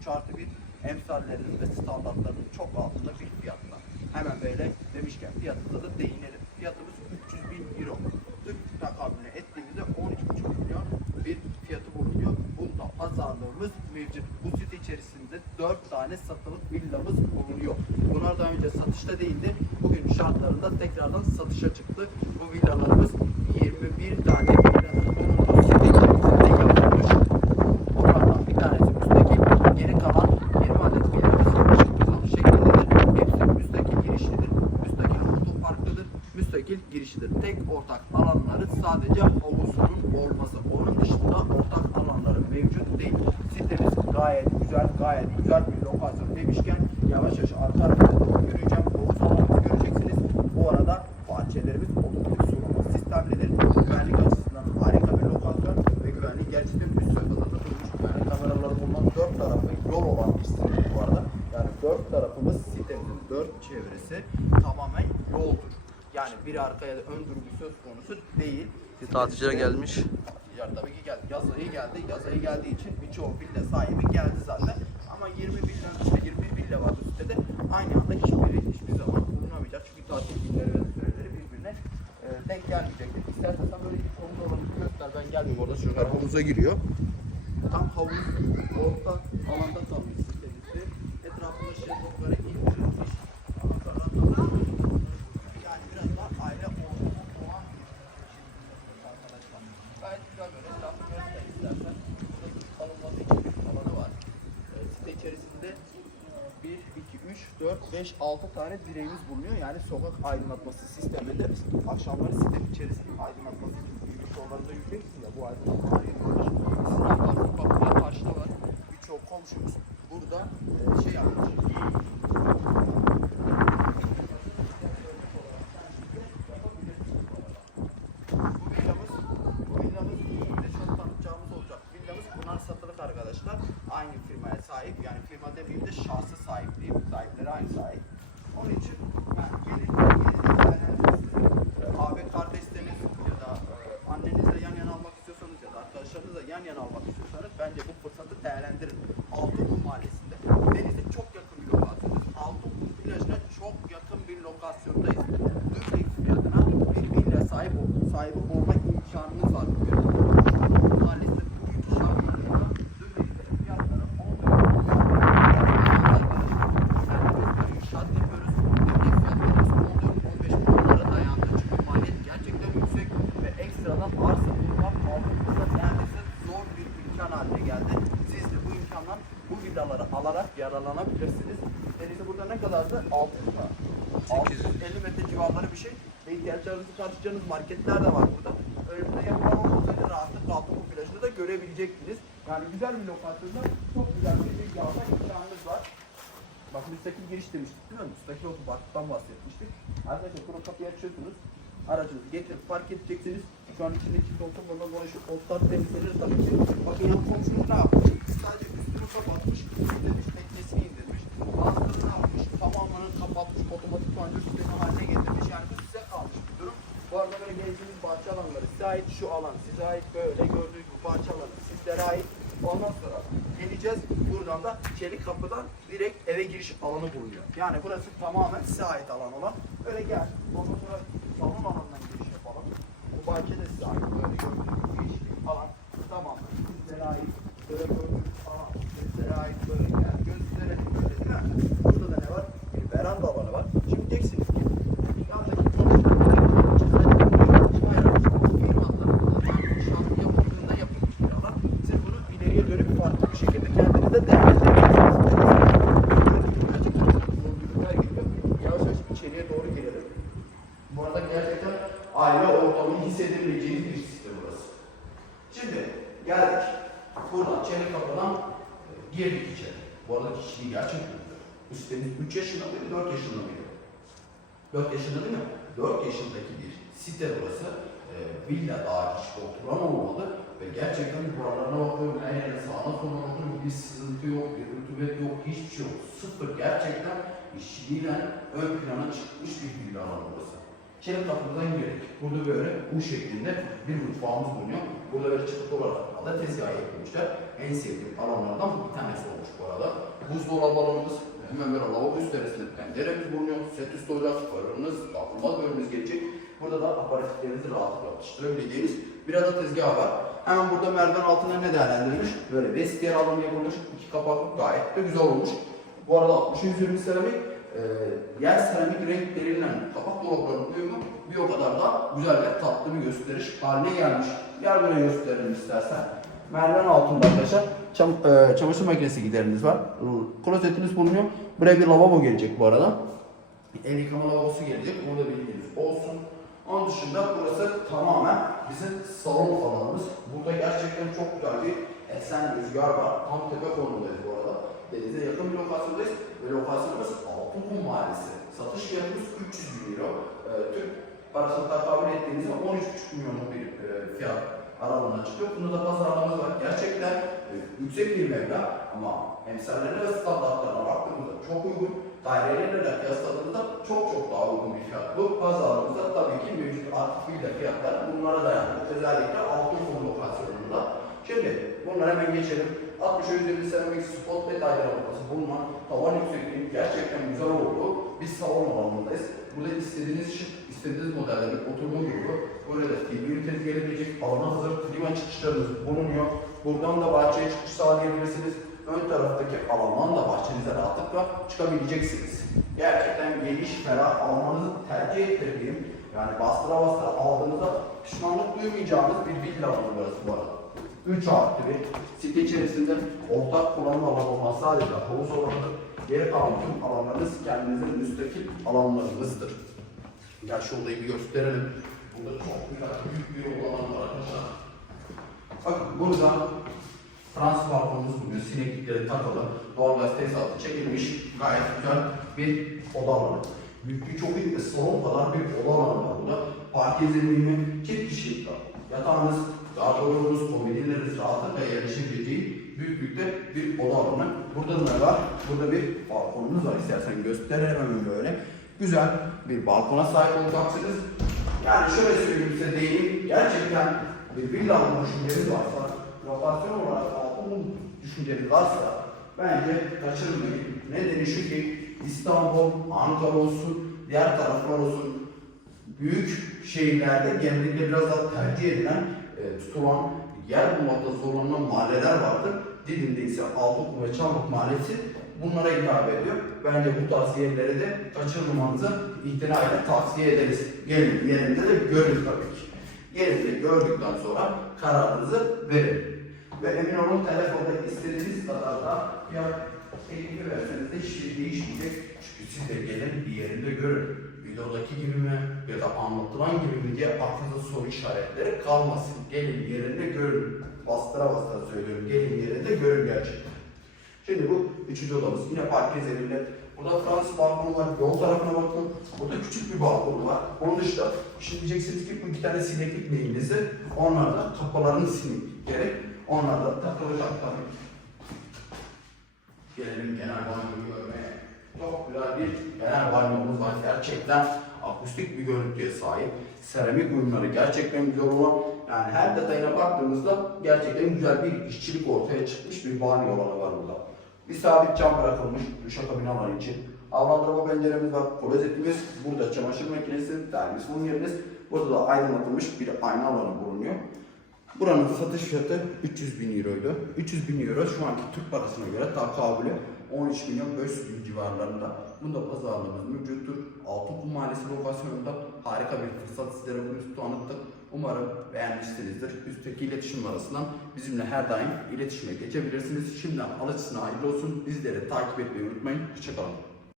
3 artı 1 emsallerinin ve standartlarının çok altında bir fiyatla. Hemen böyle demişken fiyatında da değinelim. Fiyatımız 300 bin euro. Türk takamülüne ettiğimizde 12,5 milyon bir fiyatı bulunuyor. Bunda pazarlığımız mevcut. Bu site içerisinde 4 tane satılık villamız bulunuyor. Bunlar daha önce satışta değildi. Bugün şartlarında tekrardan satışa çıktı. Bu villalarımız 21 tane villanın bulunduğu site içerisinde yapılmış. Onlardan bir tanesi müstakil, geri kalan 20 adet villamız çıktığı şeklindedir. Hepsi müstakil girişlidir. Müstakil otoparklıdır. Müstakil girişidir. Tek ortak alanları sadece havuzunun olması. Onun dışında ortak alanları mevcut değil. Sitemiz gayet güzel, gayet güzel bir lokasyon demişken yavaş yavaş arka doğru yürüyeceğim. Havuz alanımızı göreceksiniz. Bu arada bahçelerimiz otomatik sulama sistemlidir. Güvenlik açısından harika bir lokasyon ve güvenlik gerçekten üst sefada tutulmuş. Güvenlik kameraları bulunan dört tarafı yol olan bir site bu arada. Yani dört tarafımız sitemizin dört çevresi. Yani bir arkaya da ön durumu söz konusu değil. Tatiller Sitemizde- gelmiş. ya tabii ki geldi. Yaz ayı geldi. Yaz ayı geldiği için birçok villa sahibi geldi zaten. Ama 20 villa, işte 21 villa var bu sitede. Aynı anda hiçbiri hiçbir zaman bulunamayacak. Çünkü tatil günleri ve süreleri birbirine e, denk gelmeyecektir. İstersen sen böyle bir havuz alanı göster. Ben gelmeyeyim orada çocuklar havuza giriyor. Tam havuz orta alanda kalmış sitemizi. Etrafında şezlonglara indirilmiş. Yani biraz daha aile ortamı olan bir arkadaşlar. Gayet güzel böyle etrafı göster istersen. Burada su alınması için bir alanı var. Ee, site içerisinde 1, 2, 3, 4, 5, 6 tane direğimiz bulunuyor. Yani sokak aydınlatması sisteminde akşamları sitenin içerisinde aydınlatması yollarında yürüyeceksin ya bu yaparsınız bak burada karşıda var. Birçok komşumuz burada e, şey yapmış. Bu villamız, bu villamız size çok tanıtacağımız olacak. Villamız bunlar satılık arkadaşlar. Aynı firmaya sahip. Yani firma demeyeyim de şahsı sahip diyeyim. Sahipleri aynı sahip. Onun için ben gelin, gelin değerlendirirsiniz. Abi kardeşleriniz ya da e, annenizle yan yana almak istiyorsanız ya da arkadaşlarınızla yan yana almak istiyorsanız bence bu fırsatı değerlendirin. Altınkum Mahallesi'nde. Denize çok yakın bir lokasyondayız. Altınkum plajına çok yakın bir lokasyondayız. Dümdüz fiyatına bir villa sahip ol, sahibi olma imkanınız var. bugün. Mahallesinde bugünkü şartlarında dümdüz fiyatları 10 İnşaat yapıyoruz. Dümdüz fiyatlarımız 14-15 milyonlara dayandı. Çünkü maliyet gerçekten yüksek ve ekstradan arsa bulmak altımızda neredeyse zor bir imkan haline geldi. Siz de bu bu villaları alarak yararlanabilirsiniz. Denize burada ne kadardı? 6 mı? 800. 50 metre civarları bir şey. Ve ihtiyaçlarınızı karşılayacağınız marketler de var burada. Önümüzde yapılan olmasaydı rahatlıkla Altınkum plajını da görebilecektiniz. Yani güzel bir lokasyonda çok güzel bir bilgi alma imkanınız var. Bak müstakil giriş demiştik değil mi? Müstakil otoparktan bahsetmiştik. Arkadaşlar kuru kapıyı açıyorsunuz. Aracınızı getirip park edeceksiniz. Şu an içindeki koltuklarla dolaşıp otlar temizlenir tabii ki. Bakın yan komşumuz ne yapmış? Sadece üstünü kapatmış, demiş, teknesini indirmiş. Bazıları ne yapmış? Tamamını kapatmış, otomatik panjur sistemi haline getirmiş. Yani bu size kalmış bir durum. Bu arada böyle gezdiğiniz bahçe alanları size ait şu alan, size ait böyle gördüğünüz bu bahçe alanı sizlere ait. Ondan sonra geleceğiz buradan da çelik kapıdan direkt eve giriş alanı bulunuyor. Yani burası tamamen size ait alan olan. Öyle gel. Ondan sonra salon alanından giriş yapalım. Bu bahçe de size ait. Böyle gördüğünüz bu yeşillik alan tamamen sizlere ait. Böyle gördüğünüz alan sizlere ait böyle yani göz görelim böyle değil mi? Burada da ne var? Bir veranda alanı var. Şimdi diyeceksiniz ki yandaki yapıldığında yapılmış bir alan. Siz bunu ileriye dönüp farklı bir şekilde kendinize değerlendirebilirsiniz. Gerçekten zorluklar geliyor. Yavaş yavaş içeriye doğru girelim. Bu arada gerçekten aile ortamını hissedebileceğiniz bir site burası. Şimdi geldik. Buradan çelik kapıdan e, girdik içeri. Bu arada kişiliği gerçekten. Bu sitemiz 3 yaşında mıydı, 4 yaşında mıydı? 4 yaşında değil mi? 4 yaşındaki bir site burası. E, villa daha hiç oturan olmadı. Ve gerçekten duvarlarına bakıyorum, her yere sağına soluna bakıyorum. Bir sızıntı yok, bir rutubet yok, hiçbir şey yok. Sıfır gerçekten işçiliğiyle ön plana çıkmış bir villa alanı burası. Çelik kapıdan girdik. Burada böyle U şeklinde bir mutfağımız bulunuyor. Bu Burada böyle çıkıntı olarak da tezgah yapmışlar. En sevdiğim alanlardan bir tanesi olmuş bu arada. Buzdolabı alanımız, hemen böyle lavabo üstlerisinde penceremiz bulunuyor. Set üstü ocak, fırınımız, kapılmaz bölümümüz gelecek. Burada da aparatiflerinizi rahatlıkla atıştırabileceğiniz bir adet tezgah var. Hemen burada merdiven altına ne değerlendirilmiş? Böyle vestiyer alanı yapılmış. iki kapaklı gayet de güzel olmuş. Bu arada 60 120 seramik e, yer seramik renkleriyle kapak dolaplarının uyumu bir o kadar da güzel ve tatlı bir gösteriş haline gelmiş. Gel böyle gösterelim istersen. Merdiven altında arkadaşlar çam, e, çamaşır makinesi gideriniz var. E, Klozetiniz bulunuyor. Buraya bir lavabo gelecek bu arada. El yıkama lavabosu gelecek. Onu da bilginiz olsun. Onun dışında burası tamamen bizim salon alanımız. Burada gerçekten çok güzel bir esen rüzgar var. Tam tepe konumundayız bu arada. Denize yakın bir lokasyondayız. Ve lokasyonumuz Altınkum Mahallesi. Satış fiyatımız 300 bin euro. Ee, Türk parasını takabül ettiğinizde 13,5 milyonluk bir e, fiyat aralığına çıkıyor. Bunda da pazarlamamız var. Gerçekten e, yüksek bir meblağ ama emsallerine ve standartlarına baktığımızda çok uygun. Dairelerle kıyasladığımızda çok çok daha uygun bir fiyat. Bu pazarımızda tabii ki mevcut aktif villa fiyatlar bunlara dayanıyor. Özellikle altın fon lokasyonunda. Şimdi bunlara hemen geçelim. 60 üzerinde seramik spot daire noktası bulunan tavan yüksekliği gerçekten güzel olduğu bir salon alanındayız. Burada istediğiniz şık, istediğiniz modellerin oturma grubu de TV ünitesi gelebilecek alana hazır klima çıkışlarınız bulunuyor. Buradan da bahçeye çıkış sağlayabilirsiniz. Ön taraftaki alandan da bahçenize rahatlıkla çıkabileceksiniz. Gerçekten geniş, ferah almanızı tercih ettirdiğim yani bastıra bastıra aldığınızda pişmanlık duymayacağınız bir villa alanı burası bu arada. 3 artı bir site içerisinde ortak kullanım alanı olan sadece havuz alanıdır. Geri kalan tüm alanlarınız kendinizin müstakil alanlarınızdır. Gel şu odayı bir gösterelim. Burada çok güzel büyük bir oda alanı var arkadaşlar. Bakın burada Fransız balkonumuz bugün sineklikleri takılı, doğalgaz tesisatı çekilmiş gayet güzel bir oda alanı. Büyüklüğü çok iyi ve salon kadar bir oda alanı var burada. Parke zemini, çift kişilik var. Yatağınız, gardırobunuz, komodileriniz rahatlıkla yerleşebileceği büyüklükte bir oda alanı. Burada da ne var? Burada bir balkonumuz var. İstersen gösterelim böyle. Güzel bir balkona sahip olacaksınız. Yani şöyle söyleyeyim size değil, gerçekten bir villa düşünceniz varsa, lokasyon olarak altın düşünceniz varsa bence kaçırmayın. Nedeni şu ki İstanbul, Ankara olsun, diğer taraflar olsun büyük şehirlerde genellikle biraz daha tercih edilen, e, tutulan, yer bulmakta zorlanan mahalleler vardır. Didim'de ise Altınkum ve Çamlık Mahallesi bunlara hitap ediyor. Bence bu tavsiyeleri de kaçırmamanızı itinayla tavsiye ederiz. Gelin yerinde de görün tabii ki. Yerinde gördükten sonra kararınızı verin. Ve emin olun telefonda istediğiniz kadar da fiyat teklifi verseniz de hiçbir şey değişmeyecek. Çünkü siz de gelin bir yerinde görün. Videodaki gibi mi ya da anlatılan gibi mi diye aklınızda soru işaretleri kalmasın. Gelin yerinde görün. Bastıra bastıra söylüyorum. Gelin yerinde görün gerçekten. Şimdi bu üçüncü odamız. Yine parke zeminde. Burada Fransız balkonu var. Yol tarafına bakın. Burada küçük bir balkonu var. Onun dışında şimdi diyeceksiniz ki bu iki tane sineklik neyinizi? Onlar da kapılarını sineklik gerek. Onlar da takılacak tabii. Gelelim genel banyoyu görmeye. Çok güzel bir genel banyomuz var. Gerçekten akustik bir görüntüye sahip. Seramik uyumları gerçekten güzel olan. Yani her detayına baktığımızda gerçekten güzel bir işçilik ortaya çıkmış bir banyo alanı var burada. Bir sabit cam bırakılmış duşakabin alanı için. Avlandırma penceremiz var, klozetimiz, burada çamaşır makinesi, servis bunun yeriniz. Burada da aydınlatılmış bir ayna alanı bulunuyor. Buranın satış fiyatı 300 bin euroydu. 300 bin euro şu anki Türk parasına göre takabülü 13 milyon 500 bin civarlarında. Bunda pazarlığımız mevcuttur. Altınkum Mahallesi lokasyonunda harika bir fırsat sizlere bugün tanıttık. Umarım beğenmişsinizdir. Üstteki iletişim numarasından bizimle her daim iletişime geçebilirsiniz. Şimdiden alıcısına hayırlı olsun. Bizleri takip etmeyi unutmayın. Hoşçakalın.